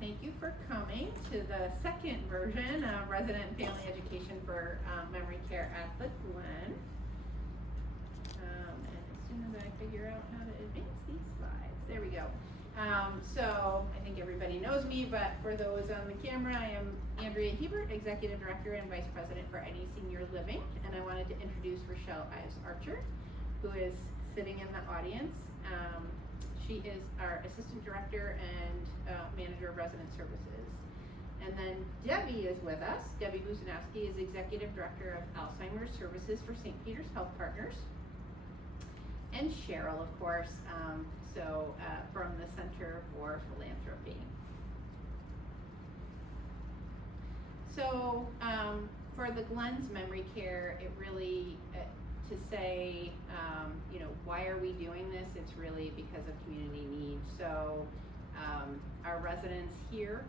thank you for coming to the second version of Resident and Family Education for Memory Care at the Glen. And as soon as I figure out how to advance these slides, there we go. So I think everybody knows me, but for those on the camera, I am Andrea Hebert, Executive Director and Vice President for Any Senior Living, and I wanted to introduce Rochelle Ives Archer, who is sitting in the audience. She is our Assistant Director and Manager of Resident Services. And then Debbie is with us. Debbie Buzanowski is Executive Director of Alzheimer's Services for St. Peter's Health Partners. And Cheryl, of course, from the Center for Philanthropy. So for the Glen's memory care, it really, to say, why are we doing this? It's really because of community need. So our residents here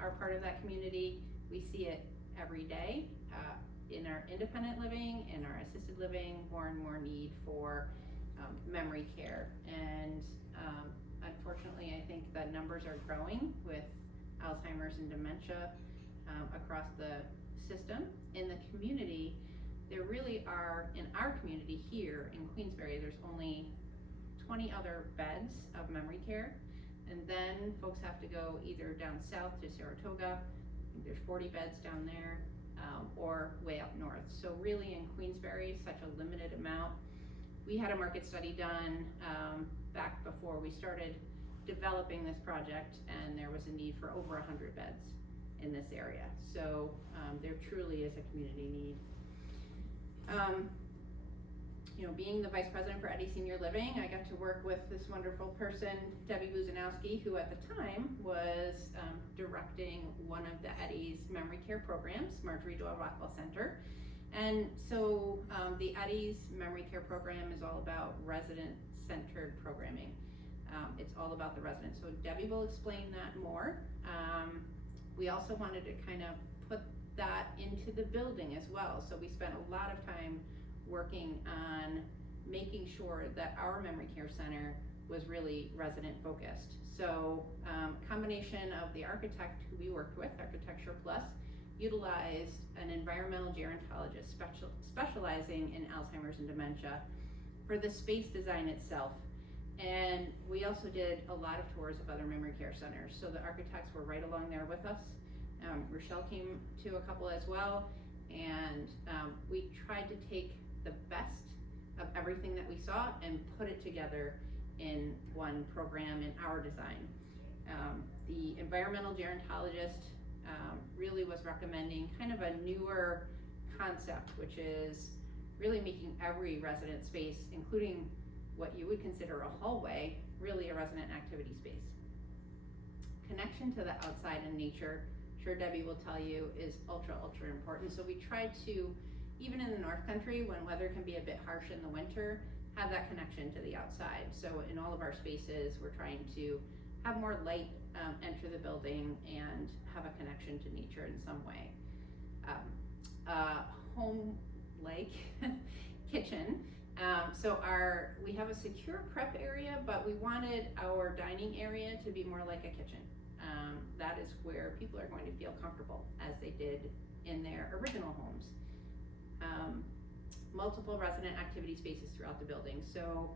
are part of that community. We see it every day in our independent living, in our assisted living, more and more need for memory care. And unfortunately, I think the numbers are growing with Alzheimer's and dementia across the system. In the community, there really are, in our community here in Queensbury, there's only 20 other beds of memory care. And then folks have to go either down south to Saratoga, I think there's 40 beds down there, or way up north. So really in Queensbury, such a limited amount. We had a market study done back before we started developing this project, and there was a need for over 100 beds in this area. So there truly is a community need. Being the Vice President for Eddy Senior Living, I got to work with this wonderful person, Debbie Buzanowski, who at the time was directing one of the Eddy's memory care programs, Marjorie Doyle Rockwell Center. And so the Eddy's memory care program is all about resident-centered programming. It's all about the residents. So Debbie will explain that more. We also wanted to kind of put that into the building as well. So we spent a lot of time working on making sure that our memory care center was really resident focused. So combination of the architect who we worked with, Architecture Plus, utilized an environmental gerontologist specializing in Alzheimer's and dementia for the space design itself. And we also did a lot of tours of other memory care centers. So the architects were right along there with us. Rochelle came to a couple as well. And we tried to take the best of everything that we saw and put it together in one program in our design. The environmental gerontologist really was recommending kind of a newer concept, which is really making every resident space, including what you would consider a hallway, really a resident activity space. Connection to the outside and nature, sure Debbie will tell you, is ultra important. So we try to, even in the North Country, when weather can be a bit harsh in the winter, have that connection to the outside. So in all of our spaces, we're trying to have more light enter the building and have a connection to nature in some way. Home-like kitchen. So we have a secure prep area, but we wanted our dining area to be more like a kitchen. That is where people are going to feel comfortable, as they did in their original homes. Multiple resident activity spaces throughout the building. So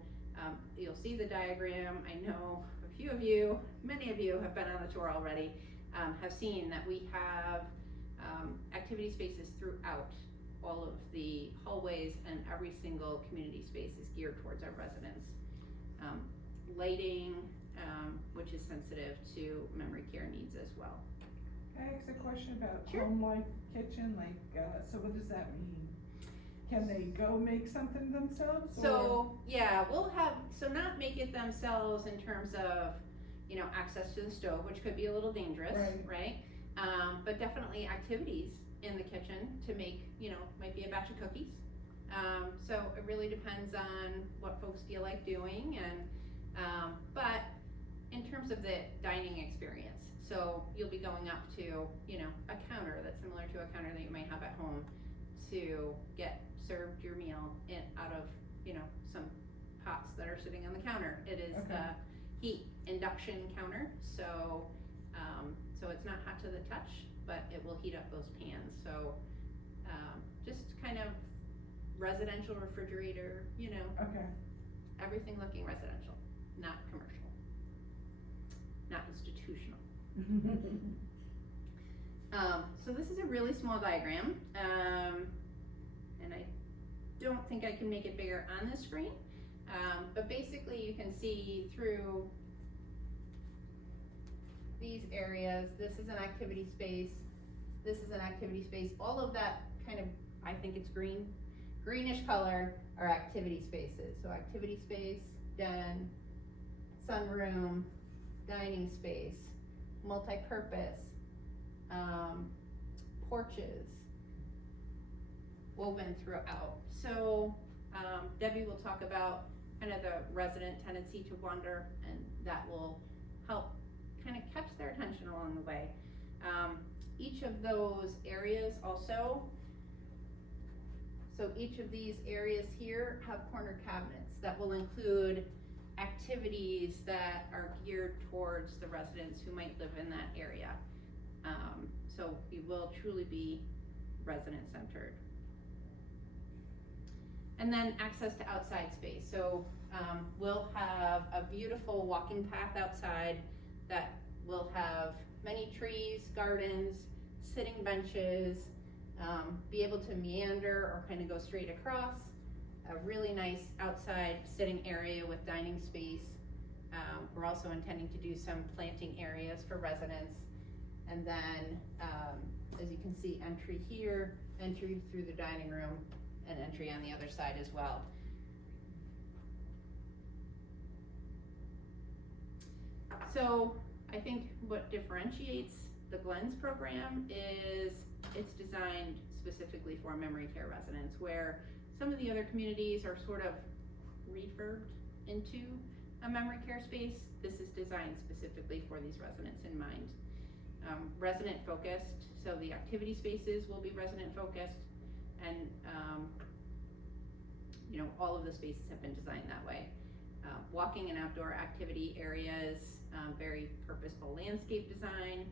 you'll see the diagram. I know a few of you, many of you have been on the tour already, have seen that we have activity spaces throughout all of the hallways, and every single community space is geared towards our residents. Lighting, which is sensitive to memory care needs as well. Can I ask a question about Sure. home-like kitchen? So what does that mean? Can they go make something themselves? So yeah, we'll have, so not make it themselves in terms of, access to the stove, which could be a little dangerous, right? But definitely activities in the kitchen to make, might be a batch of cookies. So it really depends on what folks feel like doing, and but in terms of the dining experience, so you'll be going up to, a counter that's similar to a counter that you might have at home to get served your meal out of, some pots that are sitting on the counter. It is a heat induction counter, so So it's not hot to the touch, but it will heat up those pans. So just kind of residential refrigerator, you know, Okay. everything looking residential, not commercial, not institutional. So this is a really small diagram, and I don't think I can make it bigger on the screen, but basically you can see through these areas. This is an activity space, this is an activity space, all of that kind of, I think it's greenish color are activity spaces. So activity space, den, sunroom, dining space, multi-purpose, porches, woven throughout. So Debbie will talk about kind of the resident tendency to wander, and that will help kind of catch their attention along the way. Each of those areas also, so each of these areas here have corner cabinets that will include activities that are geared towards the residents who might live in that area. So we will truly be resident-centered. And then access to outside space. So we'll have a beautiful walking path outside that will have many trees, gardens, sitting benches, be able to meander or kind of go straight across. A really nice outside sitting area with dining space. We're also intending to do some planting areas for residents. And then, as you can see, entry here, entry through the dining room, and entry on the other side as well. So I think what differentiates the Glen's program is it's designed specifically for memory care residents, where some of the other communities are sort of refurbed into a memory care space. This is designed specifically for these residents in mind. Resident focused, so the activity spaces will be resident focused, and you know, all of the spaces have been designed that way. Walking and outdoor activity areas, very purposeful landscape design,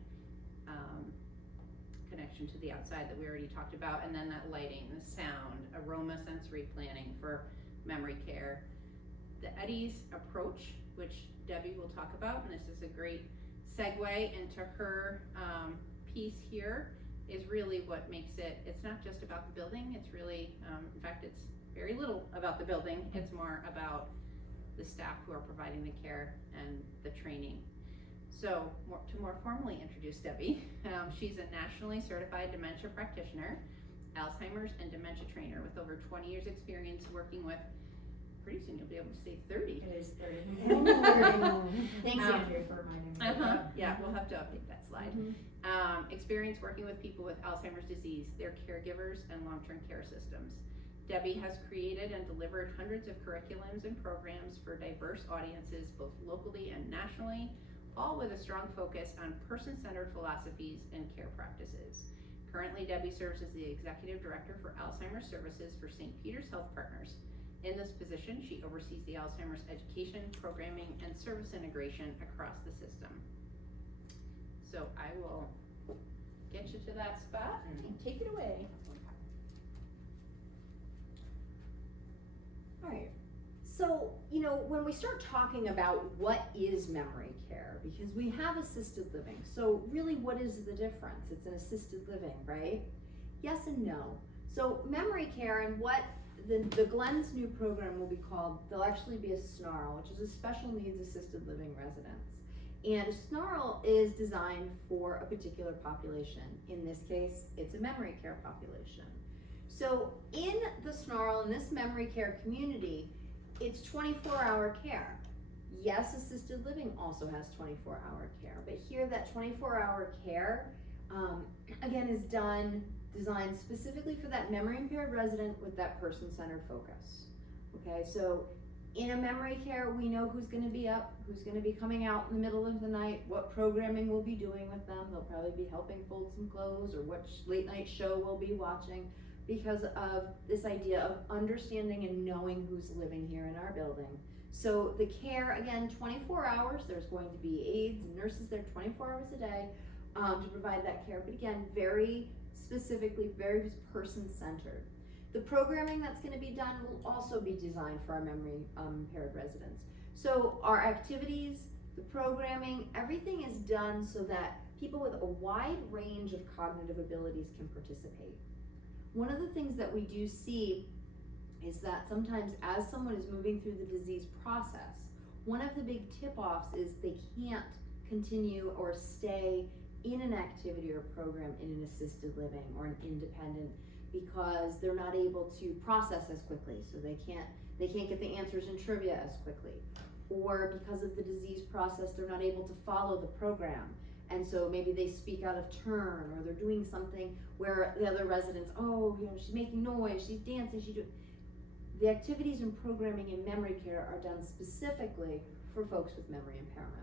connection to the outside that we already talked about, and then that lighting, the sound, aroma sensory planning for memory care. The Eddie's approach, which Debbie will talk about, and this is a great segue into her piece here, is really what makes it, it's not just about the building, it's really, in fact, it's very little about the building, it's more about the staff who are providing the care and the training. So to more formally introduce Debbie, she's a nationally certified dementia practitioner, Alzheimer's and dementia trainer with over 20 years experience working with, pretty soon you'll be able to say 30. It is 30. Thanks, Andrea, for reminding me. Yeah, we'll have to update that slide. Experience working with people with Alzheimer's disease, their caregivers, and long-term care systems. Debbie has created and delivered hundreds of curriculums and programs for diverse audiences, both locally and nationally, all with a strong focus on person-centered philosophies and care practices. Currently, Debbie serves as the Executive Director for Alzheimer's Services for St. Peter's Health Partners. In this position, she oversees the Alzheimer's education, programming, and service integration across the system. So I will get you to that spot and take it away. All right. So, you know, when we start talking about what is memory care, because we have assisted living, so really what is the difference? It's an assisted living, right? Yes and no. So memory care, and what the Glen's new program will be called, there'll actually be a SNARL, which is a special needs assisted living residence. And a SNARL is designed for a particular population. In this case, it's a memory care population. So in the SNARL, in this memory care community, it's 24-hour care. Yes, assisted living also has 24-hour care, but here that 24-hour care, again, is designed specifically for that memory impaired resident with that person-centered focus. Okay, so in a memory care, we know who's gonna be up, who's gonna be coming out in the middle of the night, what programming we'll be doing with them. They'll probably be helping fold some clothes, or what late night show we'll be watching, because of this idea of understanding and knowing who's living here in our building, So the care, again, 24 hours, there's going to be aides and nurses there 24 hours a day to provide that care, but again, very specifically, very person-centered. The programming that's going to be done will also be designed for our memory impaired residents. So our activities, the programming, everything is done so that people with a wide range of cognitive abilities can participate. One of the things that we do see is that sometimes as someone is moving through the disease process, one of the big tip-offs is they can't continue or stay in an activity or program in an assisted living or an independent because they're not able to process as quickly, so they can't get the answers in trivia as quickly, or because of the disease process they're not able to follow the program, and so maybe they speak out of turn, or they're doing something where the other residents, oh, you know, she's making noise, she's dancing, the activities and programming in memory care are done specifically for folks with memory impairment.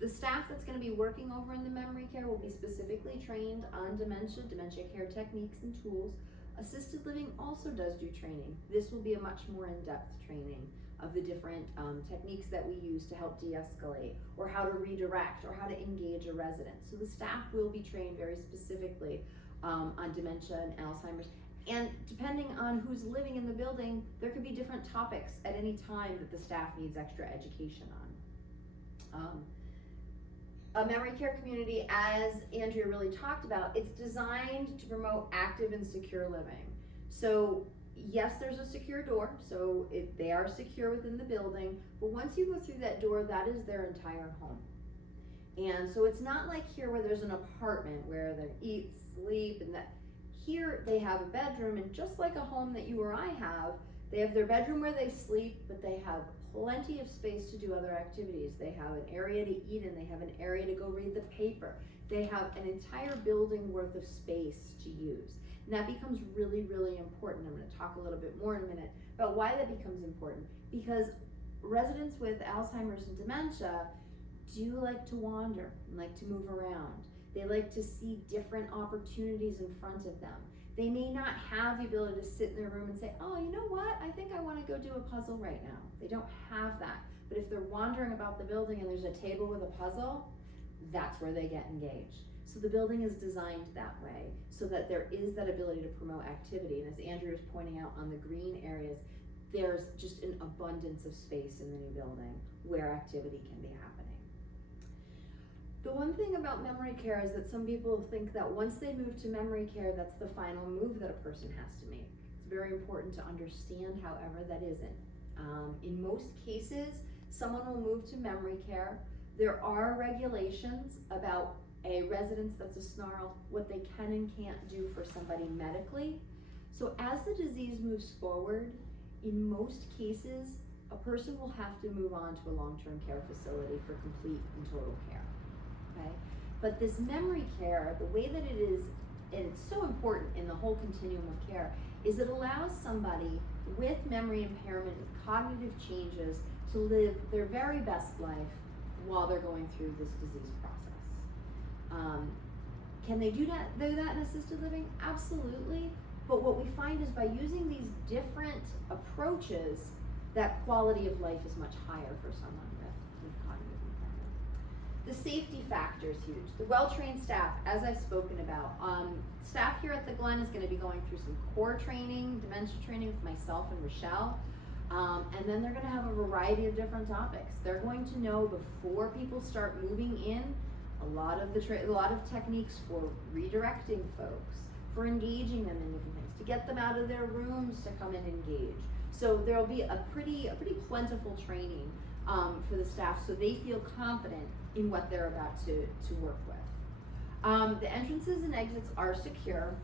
The staff that's going to be working over in the memory care will be specifically trained on dementia care techniques and tools. Assisted living also does do training. This will be a much more in-depth training of the different techniques that we use to help de-escalate, or how to redirect, or how to engage a resident. So the staff will be trained very specifically on dementia and Alzheimer's. And depending on who's living in the building, there could be different topics at any time that the staff needs extra education on. A memory care community, as Andrea really talked about, it's designed to promote active and secure living. So yes, there's a secure door, so they are secure within the building, but once you go through that door, that is their entire home. And so it's not like here where there's an apartment where they eat, sleep, and that. Here they have a bedroom, and just like a home that you or I have, they have their bedroom where they sleep, but they have plenty of space to do other activities. They have an area to eat in, they have an area to go read the paper. They have an entire building worth of space to use. And that becomes really, really important. I'm going to talk a little bit more in a minute about why that becomes important. Because residents with Alzheimer's and dementia do like to wander and like to move around. They like to see different opportunities in front of them. They may not have the ability to sit in their room and say, oh, you know what? I think I want to go do a puzzle right now. They don't have that. But if they're wandering about the building and there's a table with a puzzle, that's where they get engaged. So the building is designed that way so that there is that ability to promote activity. And as Andrew was pointing out on the green areas, there's just an abundance of space in the new building where activity can be happening. The one thing about memory care is that some people think that once they move to memory care, that's the final move that a person has to make. It's very important to understand, however, that isn't. In most cases, someone will move to memory care. There are regulations about a residence that's a snarl, what they can and can't do for somebody medically. So as the disease moves forward, in most cases, a person will have to move on to a long-term care facility for complete and total care. Okay? But this memory care, the way that it is, and it's so important in the whole continuum of care, is it allows somebody with memory impairment, with cognitive changes, to live their very best life while they're going through this disease process. Can they do that in assisted living? Absolutely. But what we find is by using these different approaches, that quality of life is much higher for someone with cognitive impairment. The safety factor is huge. The well-trained staff, as I've spoken about, staff here at the Glen is going to be going through some core training, dementia training with myself and Rochelle, and then they're going to have a variety of different topics. They're going to know before people start moving in a lot of techniques for redirecting folks, for engaging them in different things, to get them out of their rooms to come and engage. So there'll be a pretty plentiful training for the staff, so they feel confident in what they're about to work with. The entrances and exits are secure,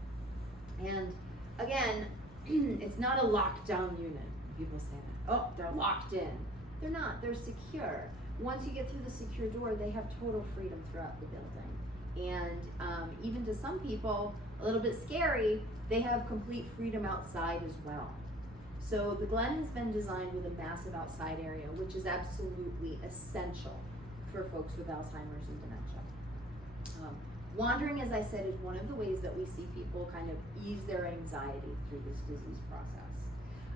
and again, it's not a lockdown unit. People say that, oh, they're locked in. They're not, they're secure. Once you get through the secure door, they have total freedom throughout the building. And even to some people, a little bit scary, they have complete freedom outside as well. So the Glen has been designed with a massive outside area, which is absolutely essential for folks with Alzheimer's and dementia. Wandering, as I said, is one of the ways that we see people kind of ease their anxiety through this disease process.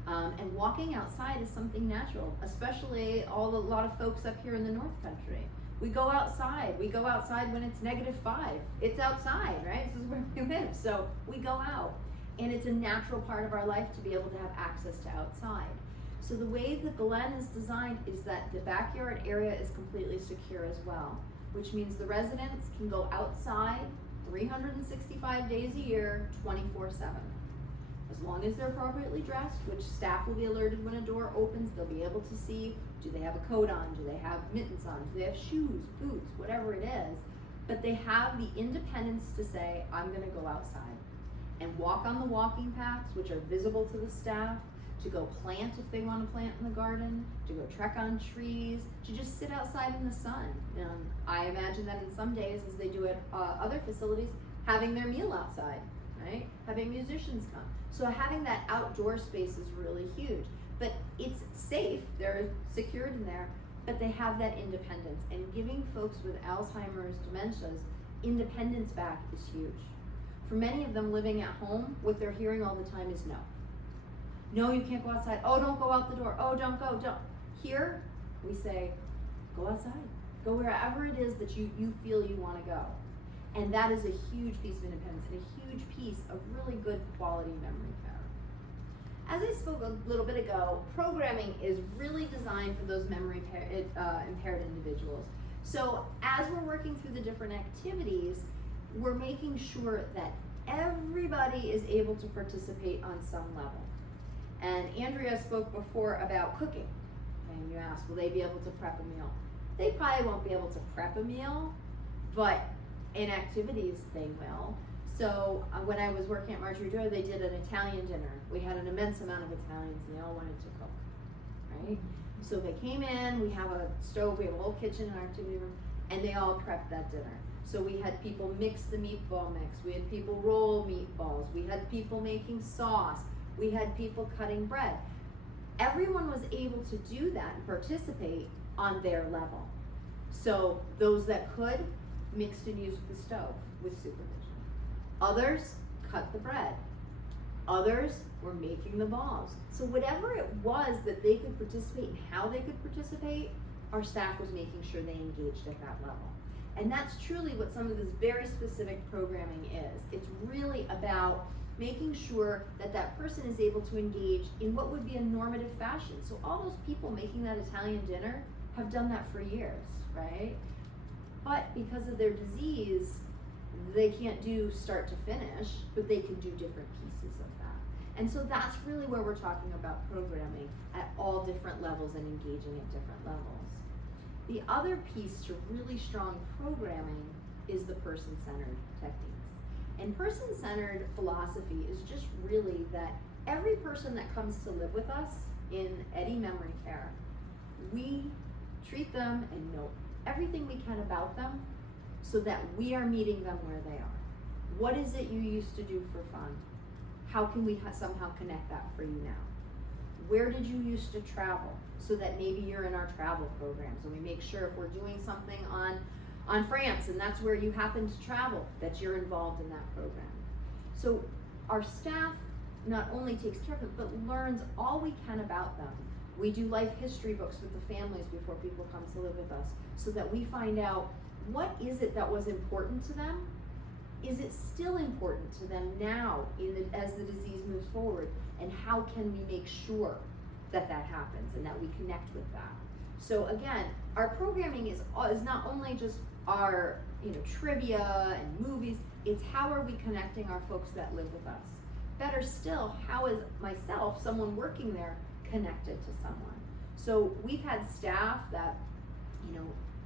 And walking outside is something natural, especially a lot of folks up here in the North Country. We go outside when it's -5. It's outside, right? This is where we live, so we go out. And it's a natural part of our life to be able to have access to outside. So the way the Glen is designed is that the backyard area is completely secure as well, which means the residents can go outside 365 days a year, 24/7. As long as they're appropriately dressed, which staff will be alerted when a door opens, they'll be able to see, do they have a coat on, do they have mittens on, do they have shoes, boots, whatever it is, but they have the independence to say, I'm gonna go outside and walk on the walking paths, which are visible to the staff, to go plant if they wanna plant in the garden, to go trek on trees, to just sit outside in the sun. I imagine that in some days, as they do at other facilities, having their meal outside, right? Having musicians come. So having that outdoor space is really huge, but it's safe, they're secured in there, but they have that independence, and giving folks with Alzheimer's, dementias, independence back is huge. For many of them living at home, what they're hearing all the time is no. No, you can't go outside. Oh, don't go out the door. Oh, don't go, don't. Here, we say, go outside. Go wherever it is that you feel you wanna go. And that is a huge piece of independence and a huge piece of really good quality memory care. As I spoke a little bit ago, programming is really designed for those memory impaired individuals. So as we're working through the different activities, we're making sure that everybody is able to participate on some level. And Andrea spoke before about cooking. And you asked, will they be able to prep a meal? They probably won't be able to prep a meal, but in activities they will. So when I was working at Marjorie Door, they did an Italian dinner. We had an immense amount of Italians and they all wanted to cook, right? So they came in, we have a stove, we have a whole kitchen in our activity room, and they all prepped that dinner. So we had people mix the meatball mix, we had people roll meatballs, we had people making sauce, we had people cutting bread. Everyone was able to do that and participate on their level. So those that could, mixed and used the stove with supervision. Others cut the bread. Others were making the balls. So whatever it was that they could participate and how they could participate, our staff was making sure they engaged at that level. And that's truly what some of this very specific programming is. It's really about making sure that that person is able to engage in what would be a normative fashion. So all those people making that Italian dinner have done that for years, right? But because of their disease, they can't do start to finish, but they can do different pieces of that. And so that's really where we're talking about programming at all different levels and engaging at different levels. The other piece to really strong programming is the person-centered techniques. And person-centered philosophy is just really that every person that comes to live with us in Eddie Memory Care, we treat them and know everything we can about them so that we are meeting them where they are. What is it you used to do for fun? How can we somehow connect that for you now? Where did you used to travel? So that maybe you're in our travel programs, and we make sure if we're doing something on France and that's where you happen to travel, that you're involved in that program. So our staff not only takes care of them, but learns all we can about them. We do life history books with the families before people come to live with us, so that we find out what is it that was important to them. Is it still important to them now as the disease moves forward? And how can we make sure that that happens and that we connect with that? So again, our programming is not only just our trivia and movies, it's how are we connecting our folks that live with us? Better still, how is myself, someone working there, connected to someone? So we've had staff that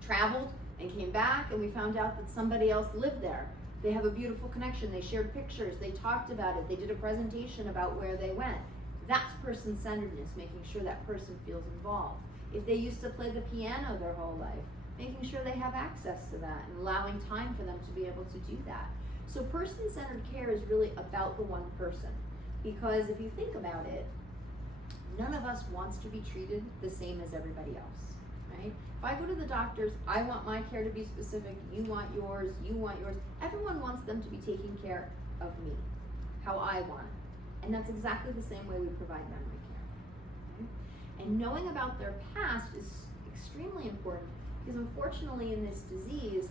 traveled and came back, and we found out that somebody else lived there. They have a beautiful connection, they shared pictures, they talked about it, they did a presentation about where they went. That's person-centeredness, making sure that person feels involved. If they used to play the piano their whole life, making sure they have access to that and allowing time for them to be able to do that. So person-centered care is really about the one person, because if you think about it, none of us wants to be treated the same as everybody else, right? If I go to the doctors, I want my care to be specific, you want yours, everyone wants them to be taking care of me, how I want it. And that's exactly the same way we provide memory care. And knowing about their past is extremely important because unfortunately in this disease,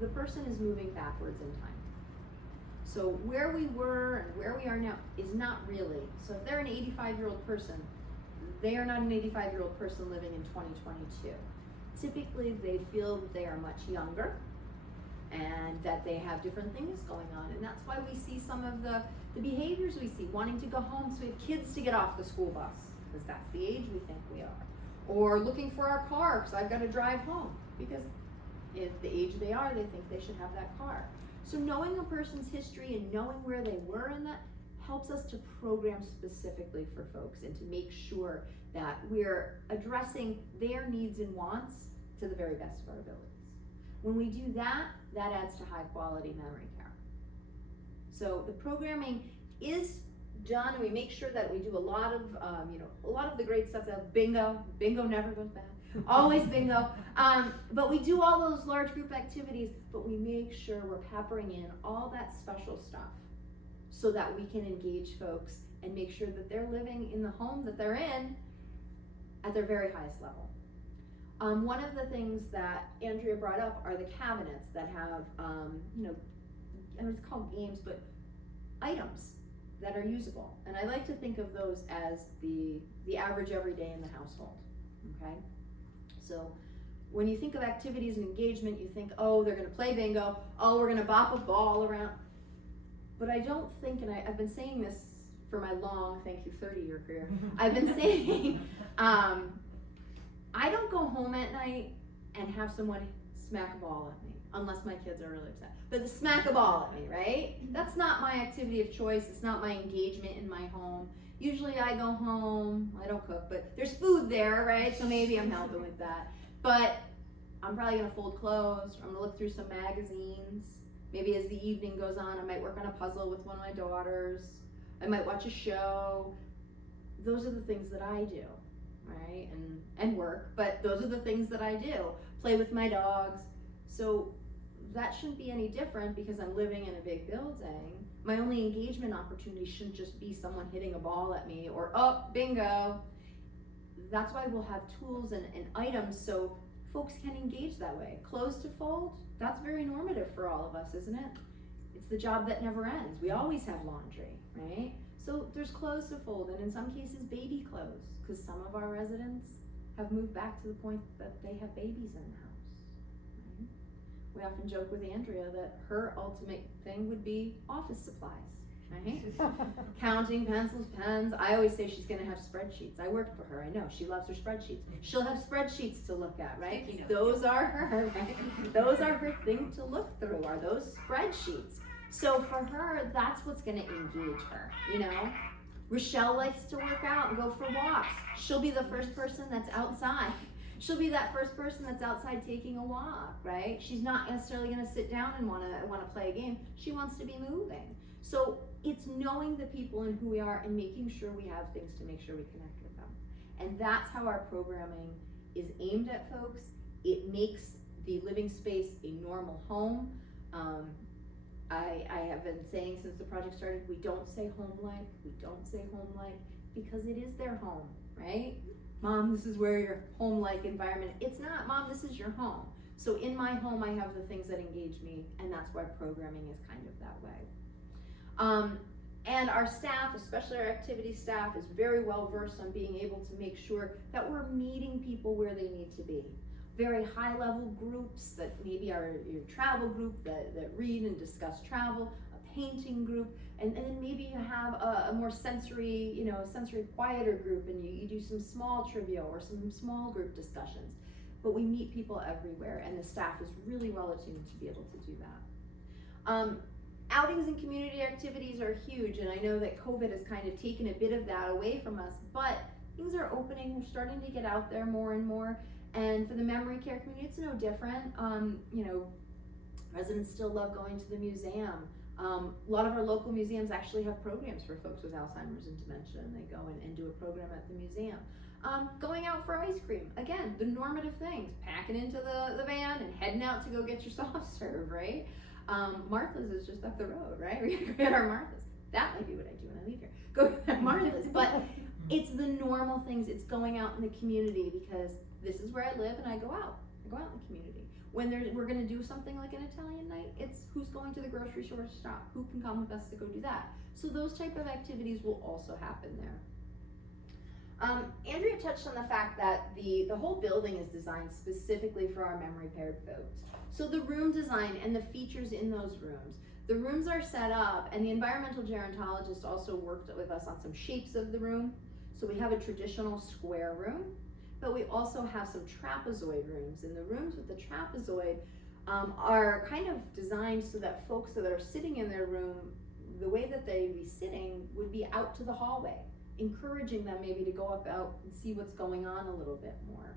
the person is moving backwards in time. So where we were and where we are now is not really. So if they're an 85-year-old person, they are not an 85-year-old person living in 2022. Typically, they feel that they are much younger and that they have different things going on. And that's why we see some of the behaviors we see, wanting to go home so we have kids to get off the school bus, because that's the age we think we are. Or looking for our car, because I've got to drive home, because if the age they are, they think they should have that car. So knowing a person's history and knowing where they were in that helps us to program specifically for folks and to make sure that we're addressing their needs and wants to the very best of our abilities. When we do that, that adds to high quality memory care. So the programming is done, and we make sure that we do a lot of the great stuff. That bingo never goes bad. Always bingo. But we do all those large group activities, but we make sure we're peppering in all that special stuff so that we can engage folks and make sure that they're living in the home that they're in at their very highest level. One of the things that Andrea brought up are the cabinets that have, and it's called games, but items that are usable. And I like to think of those as the average everyday in the household, okay? So when you think of activities and engagement, you think, oh, they're gonna play bingo, oh, we're gonna bop a ball around. But I don't think, and I've been saying this for my long, thank you, 30-year career, I've been saying, I don't go home at night and have someone smack a ball at me, unless my kids are really upset. But smack a ball at me, right? That's not my activity of choice. It's not my engagement in my home. Usually I go home, I don't cook, but there's food there, right? So maybe I'm helping with that. But I'm probably gonna fold clothes, or I'm gonna look through some magazines. Maybe as the evening goes on, I might work on a puzzle with one of my daughters. I might watch a show. Those are the things that I do, right? And work, but those are the things that I do. Play with my dogs. So that shouldn't be any different because I'm living in a big building. My only engagement opportunity shouldn't just be someone hitting a ball at me or, oh, bingo. That's why we'll have tools and items so folks can engage that way. Clothes to fold, that's very normative for all of us, isn't it? It's the job that never ends. We always have laundry, right? So there's clothes to fold, and in some cases baby clothes, because some of our residents have moved back to the point that they have babies in the house. Right? We often joke with Andrea that her ultimate thing would be office supplies, right? Counting, pencils, pens. I always say she's gonna have spreadsheets. I work for her, I know, she loves her spreadsheets. She'll have spreadsheets to look at, right? Those are her, right? Those are her thing to look through, are those spreadsheets. So for her, that's what's gonna engage her, you know? Rochelle likes to work out and go for walks. She'll be the first person that's outside. She'll be that first person that's outside taking a walk, right? She's not necessarily gonna sit down and wanna play a game. She wants to be moving. So it's knowing the people and who we are and making sure we have things to make sure we connect with them. And that's how our programming is aimed at folks. It makes the living space a normal home. I have been saying since the project started, we don't say home-like, because it is their home, right? Mom, this is where your home-like environment, it's not, Mom, this is your home. So in my home, I have the things that engage me, and that's why programming is kind of that way. And our staff, especially our activity staff, is very well versed on being able to make sure that we're meeting people where they need to be. Very high level groups that maybe are your travel group that read and discuss travel, a painting group, and then maybe you have a more sensory, sensory quieter group, and you do some small trivia or some small group discussions. But we meet people everywhere, and the staff is really well attuned to be able to do that. Outings and community activities are huge, and I know that COVID has kind of taken a bit of that away from us, but things are opening, we're starting to get out there more and more. And for the memory care community, it's no different. Residents still love going to the museum. A lot of our local museums actually have programs for folks with Alzheimer's and dementia, and they go and do a program at the museum. Going out for ice cream, again, the normative things, packing into the van and heading out to go get your soft serve, right? Martha's is just up the road, right? We're gonna go get our Martha's. That might be what I do when I leave here. Go get Martha's, but It's the normal things. It's going out in the community because this is where I live and I go out. I go out in the community. When we're going to do something like an Italian night, it's who's going to the grocery store to shop, who can come with us to go do that. So those type of activities will also happen there. Andrea touched on the fact that the whole building is designed specifically for our memory impaired folks. So the room design and the features in those rooms. The rooms are set up, and the environmental gerontologist also worked with us on some shapes of the room. So we have a traditional square room, but we also have some trapezoid rooms. And the rooms with the trapezoid are kind of designed so that folks that are sitting in their room, the way that they'd be sitting would be out to the hallway, encouraging them maybe to go up out and see what's going on a little bit more.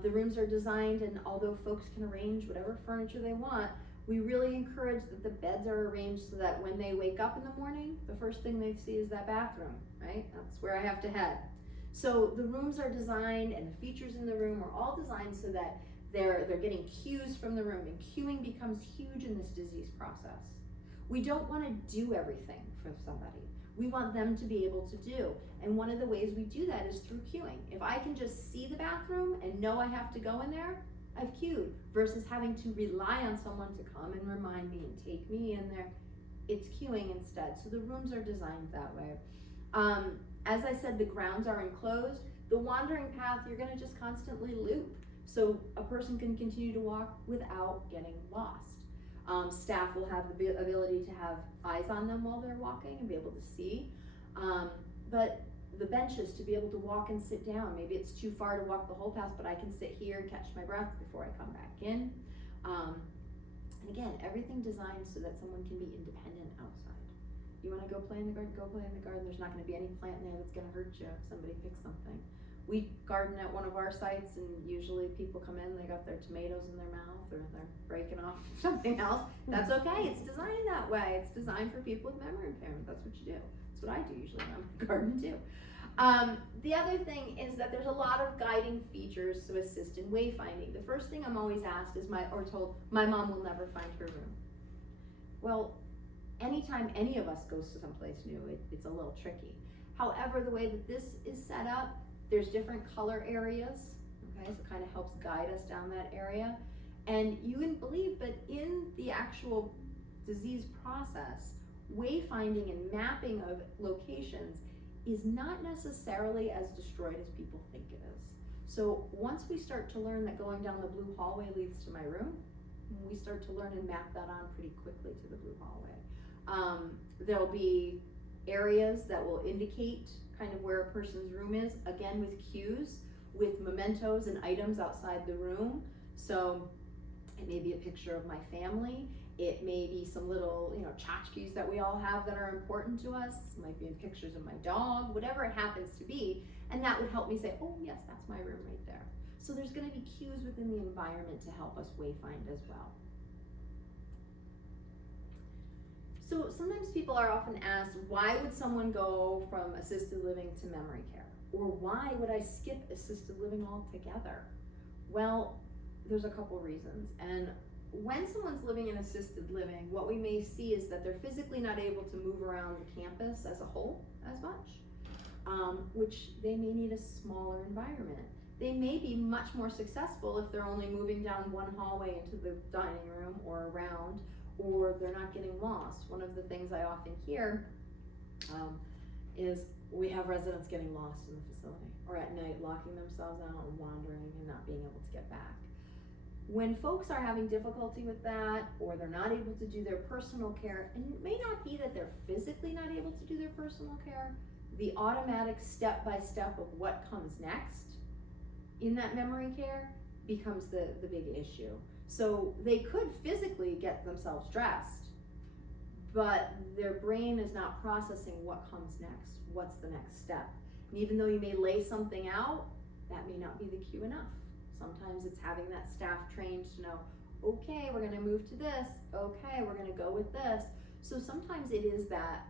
The rooms are designed, and although folks can arrange whatever furniture they want, we really encourage that the beds are arranged so that when they wake up in the morning, the first thing they see is that bathroom, right? That's where I have to head. So the rooms are designed, and the features in the room are all designed so that they're getting cues from the room, and cueing becomes huge in this disease process. We don't want to do everything for somebody. We want them to be able to do. And one of the ways we do that is through cueing. If I can just see the bathroom and know I have to go in there, I've cued, versus having to rely on someone to come and remind me and take me in there. It's cueing instead. So the rooms are designed that way. As I said, the grounds are enclosed. The wandering path, you're gonna just constantly loop. So a person can continue to walk without getting lost. Staff will have the ability to have eyes on them while they're walking and be able to see. But the benches, to be able to walk and sit down. Maybe it's too far to walk the whole path, but I can sit here and catch my breath before I come back in. And again, everything designed so that someone can be independent outside. You wanna go play in the garden, go play in the garden. There's not gonna be any plant in there that's gonna hurt you if somebody picks something. We garden at one of our sites, and usually people come in, they got their tomatoes in their mouth, or they're breaking off something else. That's okay, it's designed that way. It's designed for people with memory impairment. That's what you do. That's what I do usually when I'm in the garden too. The other thing is that there's a lot of guiding features to assist in wayfinding. The first thing I'm always asked is told, my mom will never find her room. Well, anytime any of us goes to someplace new, it's a little tricky. However, the way that this is set up, there's different color areas, okay, so it kind of helps guide us down that area. And you wouldn't believe, but in the actual disease process, wayfinding and mapping of locations is not necessarily as destroyed as people think it is. So once we start to learn that going down the blue hallway leads to my room, we start to learn and map that on pretty quickly to the blue hallway. There'll be areas that will indicate kind of where a person's room is, again with cues, with mementos and items outside the room. So it may be a picture of my family. It may be some little, tchotchkes that we all have that are important to us. It might be pictures of my dog, whatever it happens to be. And that would help me say, oh yes, that's my room right there. So there's gonna be cues within the environment to help us wayfind as well. So sometimes people are often asked, why would someone go from assisted living to memory care? Or why would I skip assisted living altogether? Well, there's a couple reasons. And when someone's living in assisted living, what we may see is that they're physically not able to move around the campus as a whole as much, which they may need a smaller environment. They may be much more successful if they're only moving down one hallway into the dining room or around, or they're not getting lost. One of the things I often hear is we have residents getting lost in the facility, or at night locking themselves out and wandering and not being able to get back. When folks are having difficulty with that, or they're not able to do their personal care, and it may not be that they're physically not able to do their personal care, the automatic step-by-step of what comes next in that memory care becomes the big issue. So they could physically get themselves dressed, but their brain is not processing what comes next, what's the next step. And even though you may lay something out, that may not be the cue enough. Sometimes it's having that staff trained to know, okay, we're gonna move to this, okay, we're gonna go with this. So sometimes it is that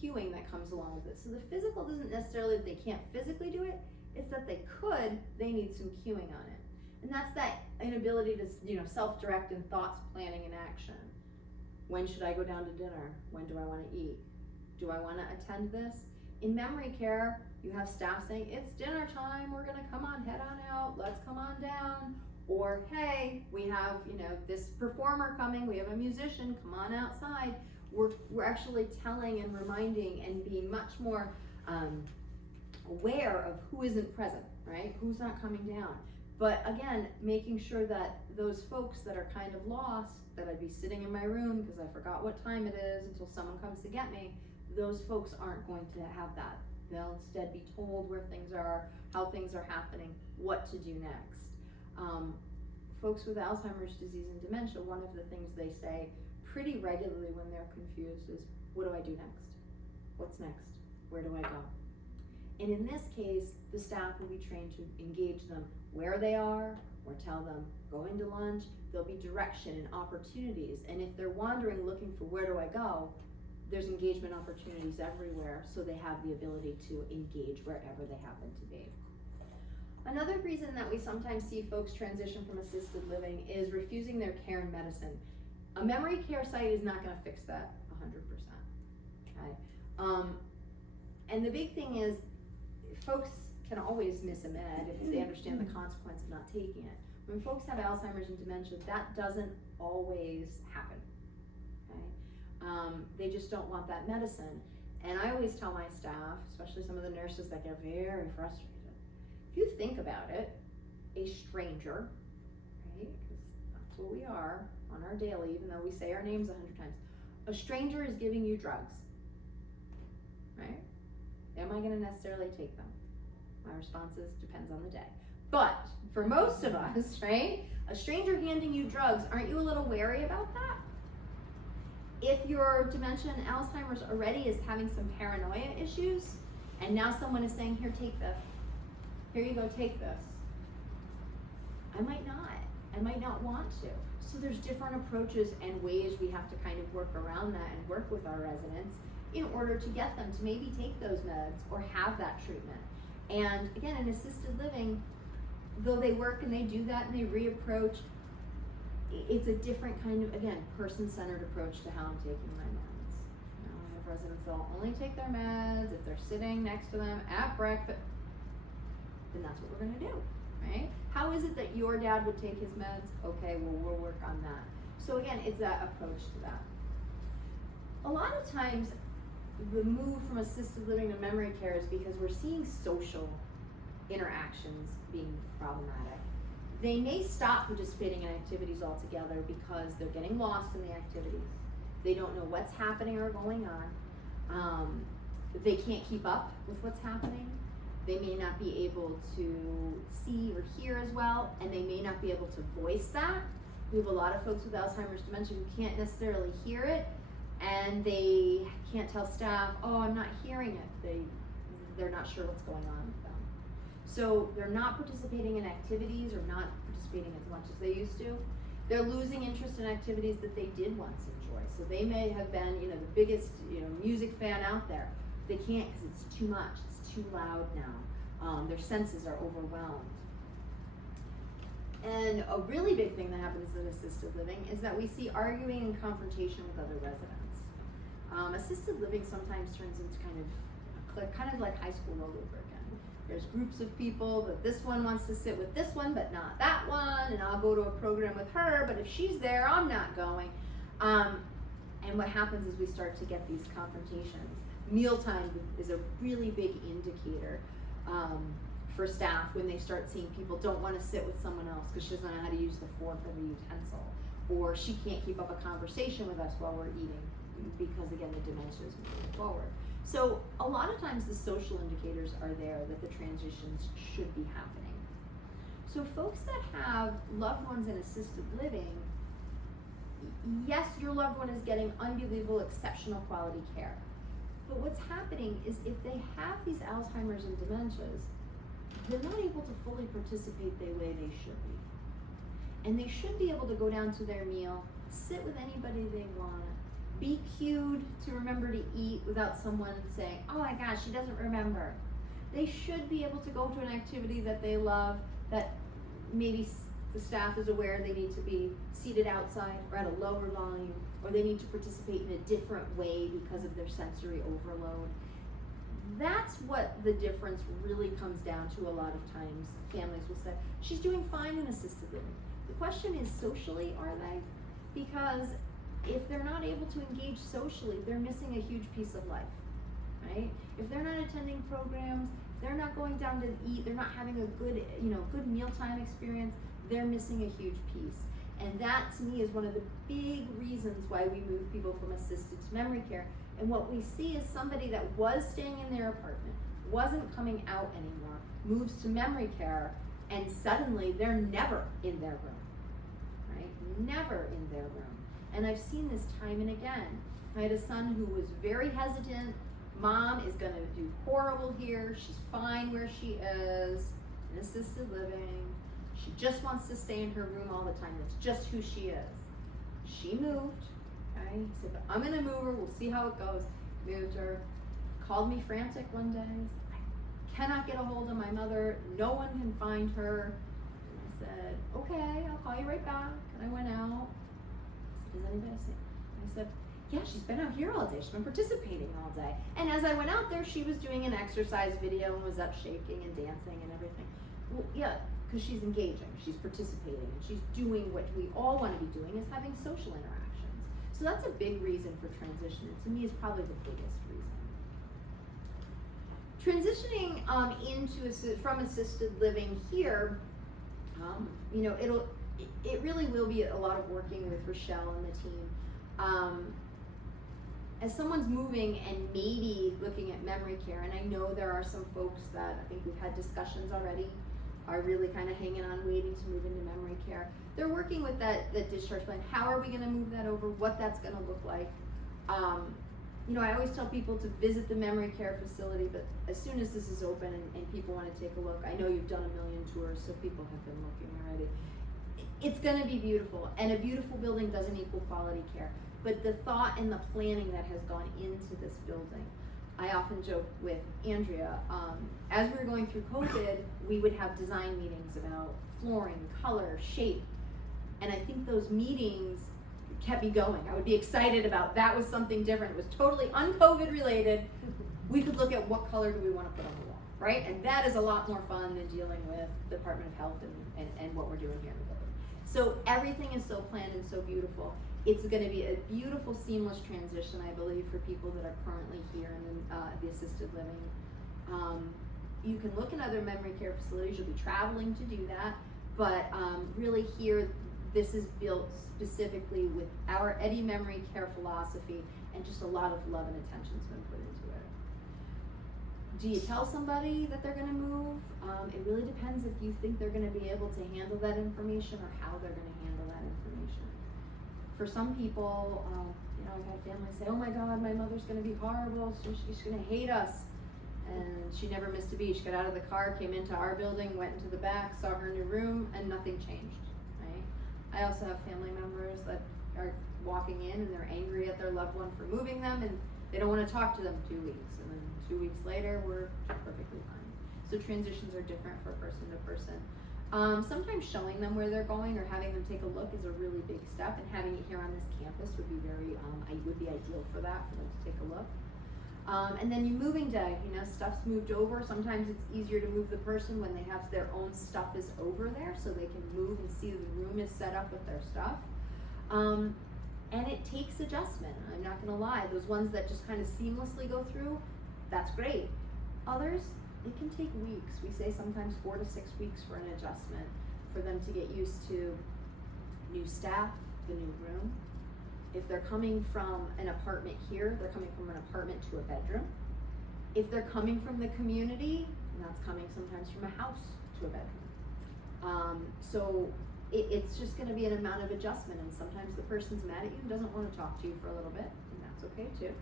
cueing that comes along with it. So the physical doesn't necessarily that they can't physically do it, it's that they could, they need some cueing on it. And that's that inability to, self-direct in thoughts, planning, and action. When should I go down to dinner? When do I wanna eat? Do I wanna attend this? In memory care, you have staff saying, it's dinner time, we're gonna come on, head on out, let's come on down. Or, hey, we have, this performer coming, we have a musician, come on outside. We're actually telling and reminding and being much more aware of who isn't present, right? Who's not coming down. But again, making sure that those folks that are kind of lost, that I'd be sitting in my room because I forgot what time it is until someone comes to get me, those folks aren't going to have that. They'll instead be told where things are, how things are happening, what to do next. Folks with Alzheimer's disease and dementia, one of the things they say pretty regularly when they're confused is, what do I do next? What's next? Where do I go? And in this case, the staff will be trained to engage them where they are, or tell them, go into lunch. There'll be direction and opportunities. And if they're wandering looking for where do I go, there's engagement opportunities everywhere, so they have the ability to engage wherever they happen to be. Another reason that we sometimes see folks transition from assisted living is refusing their care and medicine. A memory care site is not gonna fix that 100%, okay? And the big thing is, folks can always miss a med if they understand the consequence of not taking it. When folks have Alzheimer's and dementia, that doesn't always happen, okay? They just don't want that medicine. And I always tell my staff, especially some of the nurses that get very frustrated, if you think about it, a stranger, right, because that's what we are on our daily, even though we say our names 100 times, a stranger is giving you drugs, right? Am I gonna necessarily take them? My response is, depends on the day. But for most of us, right, a stranger handing you drugs, aren't you a little wary about that? If your dementia and Alzheimer's already is having some paranoia issues, and now someone is saying, here, take this. Here you go, take this. I might not want to. So there's different approaches and ways we have to kind of work around that and work with our residents in order to get them to maybe take those meds or have that treatment. And again, in assisted living, though they work and they do that and they reapproach, it's a different kind of, again, person-centered approach to how I'm taking my meds. I have residents that'll only take their meds if they're sitting next to them at breakfast. Then that's what we're gonna do, right? How is it that your dad would take his meds? Okay, well, we'll work on that. So again, it's that approach to that. A lot of times, the move from assisted living to memory care is because we're seeing social interactions being problematic. They may stop participating in activities altogether because they're getting lost in the activities. They don't know what's happening or going on. They can't keep up with what's happening. They may not be able to see or hear as well, and they may not be able to voice that. We have a lot of folks with Alzheimer's dementia who can't necessarily hear it, and they can't tell staff, oh, I'm not hearing it. They're not sure what's going on with them. So they're not participating in activities or not participating as much as they used to. They're losing interest in activities that they did once enjoy. So they may have been, the biggest, music fan out there. They can't because it's too much, it's too loud now. Their senses are overwhelmed. And a really big thing that happens in assisted living is that we see arguing and confrontation with other residents. Assisted living sometimes turns into kind of like high school all over again. There's groups of people that this one wants to sit with this one, but not that one, and I'll go to a program with her, but if she's there, I'm not going. And what happens is we start to get these confrontations. Mealtime is a really big indicator for staff when they start seeing people don't want to sit with someone else because she doesn't know how to use the fork or the utensil, or she can't keep up a conversation with us while we're eating because, again, the dementia is moving forward. So a lot of times the social indicators are there that the transitions should be happening. So folks that have loved ones in assisted living, yes, your loved one is getting unbelievable, exceptional quality care. But what's happening is if they have these Alzheimer's and dementias, they're not able to fully participate the way they should be. And they should be able to go down to their meal, sit with anybody they want, be cued to remember to eat without someone saying, oh my gosh, she doesn't remember. They should be able to go to an activity that they love, that maybe the staff is aware they need to be seated outside or at a lower volume, or they need to participate in a different way because of their sensory overload. that's what the difference really comes down to. A lot of times families will say, she's doing fine in assisted living. The question is, socially, are they? Because if they're not able to engage socially, they're missing a huge piece of life, right? If they're not attending programs, they're not going down to eat, they're not having a good, good mealtime experience, they're missing a huge piece. And that, to me, is one of the big reasons why we move people from assisted to memory care. And what we see is somebody that was staying in their apartment, wasn't coming out anymore, moves to memory care, and suddenly they're never in their room, right? Never in their room. And I've seen this time and again. I had a son who was very hesitant. Mom is gonna do horrible here. She's fine where she is, in assisted living. She just wants to stay in her room all the time. That's just who she is. She moved, okay? He said, but I'm gonna move her, we'll see how it goes. Moved her, called me frantic one day. I cannot get a hold of my mother, no one can find her. And I said, okay, I'll call you right back. And I went out. I said, does anybody see her? I said, yeah, she's been out here all day. She's been participating all day. And as I went out there, she was doing an exercise video and was up shaking and dancing and everything. Well, yeah, because she's engaging, she's participating, and she's doing what we all want to be doing, is having social interactions. So that's a big reason for transition, and to me is probably the biggest reason. Transitioning from assisted living here, it really will be a lot of working with Rochelle and the team. As someone's moving and maybe looking at memory care, and I know there are some folks that I think we've had discussions already, are really kind of hanging on waiting to move into memory care. They're working with that discharge plan. How are we going to move that over? What that's going to look like? I always tell people to visit the memory care facility, but as soon as this is open and people want to take a look, I know you've done a million tours, so people have been looking already. It's going to be beautiful, and a beautiful building doesn't equal quality care. But the thought and the planning that has gone into this building, I often joke with Andrea, as we were going through COVID, we would have design meetings about flooring, color, shape, and I think those meetings kept me going. I would be excited about that was something different. It was totally un-COVID related. We could look at what color do we want to put on the wall, right? And that is a lot more fun than dealing with the Department of Health and what we're doing here in the building. So everything is so planned and so beautiful. It's going to be a beautiful, seamless transition, I believe, for people that are currently here in the assisted living. You can look in other memory care facilities. You'll be traveling to do that, but really here, this is built specifically with our Eddie Memory Care philosophy, and just a lot of love and attention's been put into it. Do you tell somebody that they're going to move? It really depends if you think they're going to be able to handle that information or how they're going to handle that information. For some people, I've had families say, oh my God, my mother's going to be horrible, so she's going to hate us. And she never missed a beat. She got out of the car, came into our building, went into the back, saw her new room, and nothing changed, right? I also have family members that are walking in and they're angry at their loved one for moving them, and they don't want to talk to them 2 weeks. And then 2 weeks later, we're perfectly fine. So transitions are different for person to person. Sometimes showing them where they're going or having them take a look is a really big step, and having it here on this campus would be would be ideal for that, for them to take a look. And then your moving day, stuff's moved over. Sometimes it's easier to move the person when they have their own stuff is over there, so they can move and see the room is set up with their stuff. And it takes adjustment, I'm not gonna lie. Those ones that just kind of seamlessly go through, that's great. Others, it can take weeks. We say sometimes 4 to 6 weeks for an adjustment, for them to get used to new staff, the new room. If they're coming from an apartment here, they're coming from an apartment to a bedroom. If they're coming from the community, and that's coming sometimes from a house to a bedroom. So it's just gonna be an amount of adjustment, and sometimes the person's mad at you and doesn't wanna talk to you for a little bit, and that's okay too.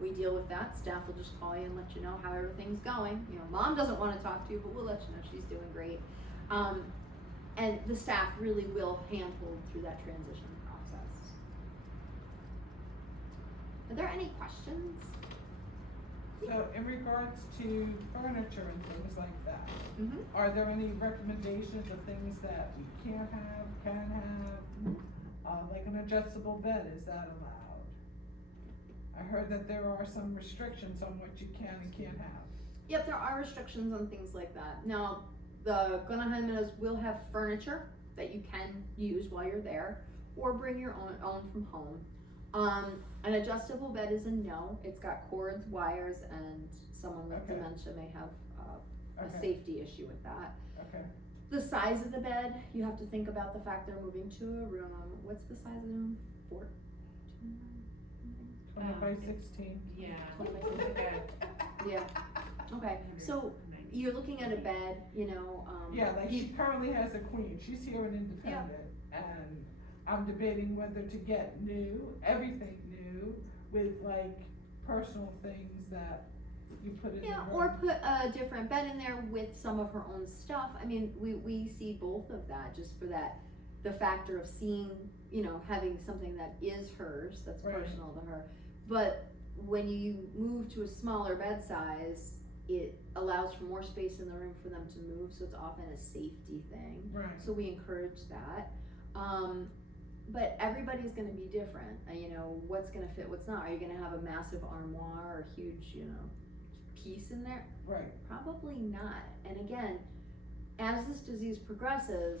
We deal with that. Staff will just call you and let you know how everything's going. Mom doesn't wanna talk to you, but we'll let you know she's doing great. And the staff really will handhold through that transition process. Are there any questions? So in regards to furniture and things like that, Mm-hmm. are there any recommendations of things that we can't have, can have? Like an adjustable bed, is that allowed? I heard that there are some restrictions on what you can and can't have. Yep, there are restrictions on things like that. Now, the Glen Hiland Meadows will have furniture that you can use while you're there, or bring your own from home. An adjustable bed is a no. It's got cords, wires, and someone with Okay. dementia may have a Okay. safety issue with that. Okay. The size of the bed, you have to think about the fact they're moving to a room. What's the size of the room? 14? 20 by 16. Yeah. 20 by I think Yeah. Okay. So you're looking at a bed, you know. Yeah, like you- she currently has a queen. She's here in Independent, and I'm debating whether to get everything new, with like personal things that you put in Yeah, the or room. put a different bed in there with some of her own stuff. I mean, we see both of that, just for that, the factor of seeing, you know, having something that is hers, that's Right. personal to her. But when you move to a smaller bed size, it allows for more space in the room for them to move, so it's often a safety thing. Right. So we encourage that. But everybody's gonna be different, you know, what's gonna fit, what's not. Are you gonna have a massive armoire or huge, you know, piece in there? Right. Probably not. And again, as this disease progresses,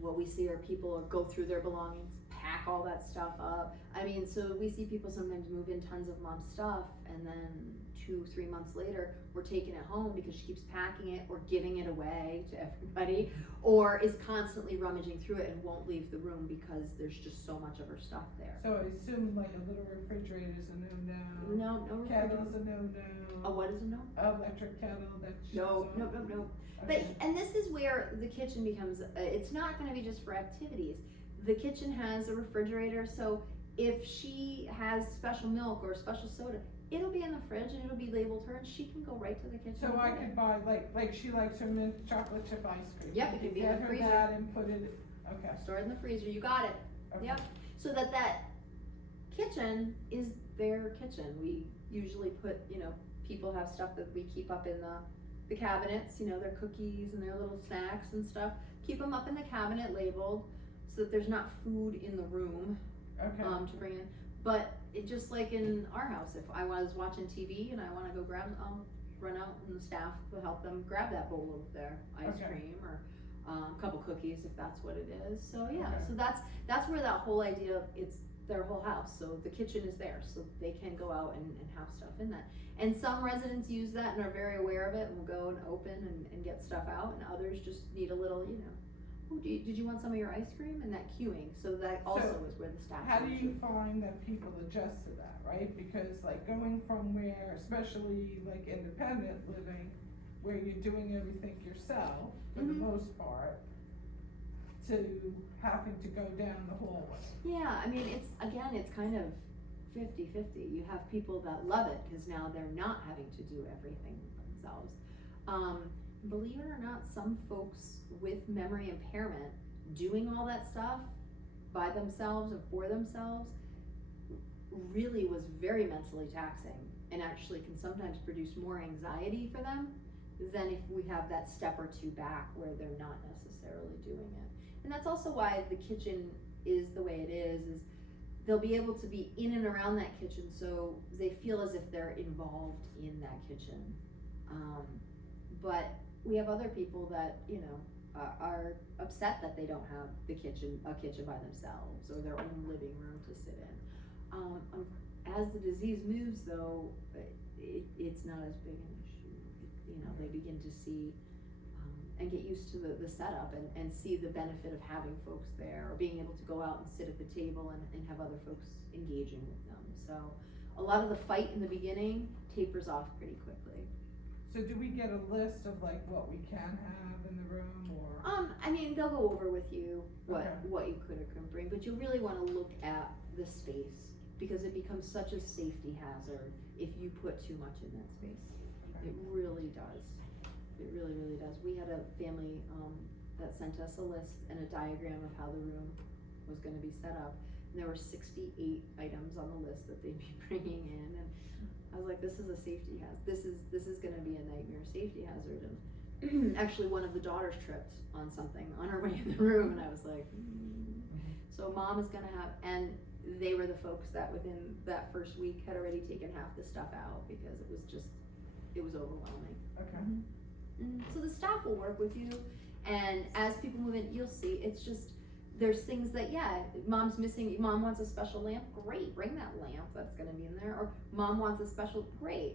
what we see are people go through their belongings, pack all that stuff up. I mean, so we see people sometimes move in tons of mom's stuff, and then 2-3 months later, we're taking it home because she keeps packing it or giving it away to everybody, or is constantly rummaging through it and won't leave the room because there's just so much of her stuff there. So I assume like a little refrigerator's a no-no. No Kettle's refrigerator. a no-no. What is a no? Electric kettle that shuts No. off. But, Okay. and this is where the kitchen becomes, it's not gonna be just for activities. The kitchen has a refrigerator, so if she has special milk or special soda, it'll be in the fridge and it'll be labeled her, and she can go right to the kitchen. So and I get could it. buy, like she likes her mint chocolate chip ice cream. Yep, I it could could be in get the her freezer. that and put it, okay. Store it in the freezer, you got it. Okay. Yep. So that kitchen is their kitchen. We usually put, you know, people have stuff that we keep up in the cabinets, you know, their cookies and their little snacks and stuff. Keep them up in the cabinet labeled so that there's not food in the room, Okay. to bring in. But it just like in our house, if I was watching TV and I wanna go grab, I'll run out and the staff will help them grab that bowl of their ice Okay. cream or a couple cookies if that's what it is. So yeah, Okay. so that's where that whole idea of it's their whole house, so the kitchen is there, so they can go out and have stuff in that. And some residents use that and are very aware of it and will go and open and get stuff out, and others just need a little, you know, oh, did you want some of your ice cream? And that queuing, so that also is where the staff. How do comes you in. find that people adjust to that, right? Because like going from where, especially like independent living, where you're doing everything yourself for the Mhm. most part, to having to go down the hallway. Yeah, I mean, it's kind of 50-50. You have people that love it because now they're not having to do everything themselves. Believe it or not, some folks with memory impairment doing all that stuff by themselves or for themselves really was very mentally taxing and actually can sometimes produce more anxiety for them than if we have that step or two back where they're not necessarily doing it. And that's also why the kitchen is the way it is they'll be able to be in and around that kitchen so they feel as if they're involved in that kitchen. But we have other people that, you know, are upset that they don't have a kitchen by themselves or their own living room to sit in. As the disease moves though, it's not as big an issue. You know, they begin to see and get used to the setup and see the benefit of having folks there or being able to go out and sit at the table and have other folks engaging with them. So a lot of the fight in the beginning tapers off pretty quickly. So do we get a list of like what we can have in the room or? I mean, they'll go over with you what Okay. you could or couldn't bring, but you really wanna look at the space because it becomes such a safety hazard if you put too much in that space. Okay. It really does. It really, really does. We had a family, that sent us a list and a diagram of how the room was gonna be set up. And there were 68 items on the list that they'd be bringing in, and I was like, this is a safety hazard. This is gonna be a nightmare safety hazard. And actually one of the daughters tripped on something on her way in the room, and I was like, So mom is gonna have, and they were the folks that within that first week had already taken half the stuff out because it was just it was overwhelming. Okay. So the staff will work with you, and as people move in, you'll see, it's just, there's things that, yeah, mom's missing, mom wants a special lamp, great, bring that lamp, that's gonna be in there, or mom wants a special, great,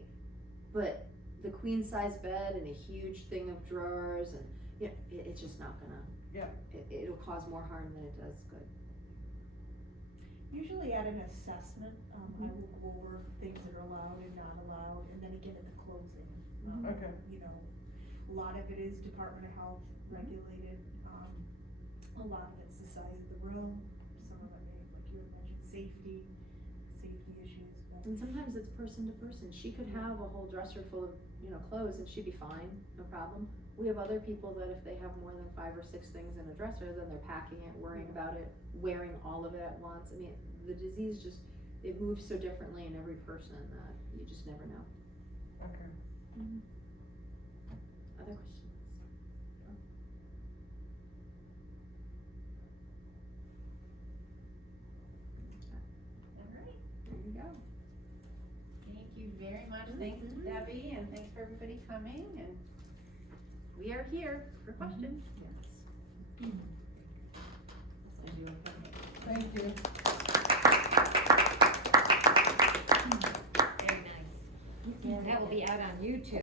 but the queen size bed and a huge thing of drawers, and, you know, it's just not gonna, Yeah. it'll cause more harm than it does good. Usually at an assessment, I will go over things that are allowed and not allowed, and then again at the closing. Okay. You know, a lot of it is Department of Health regulated, a lot of it's the size of the room, some of it may, like you had mentioned, safety issues, but. And sometimes it's person to person, she could have a whole dresser full of, you know, clothes and she'd be fine, no problem. We have other people that if they have more than 5 or 6 things in a dresser, then they're packing it, worrying about it, wearing all of it at once. I mean, the disease just, it moves so differently in every person that you just never know. Okay. Other questions? All right, There you go. thank you very much, thanks Debbie, and thanks for everybody coming, and we are here for questions. Yes. Send you a Thank you. Very nice. That will be out on YouTube.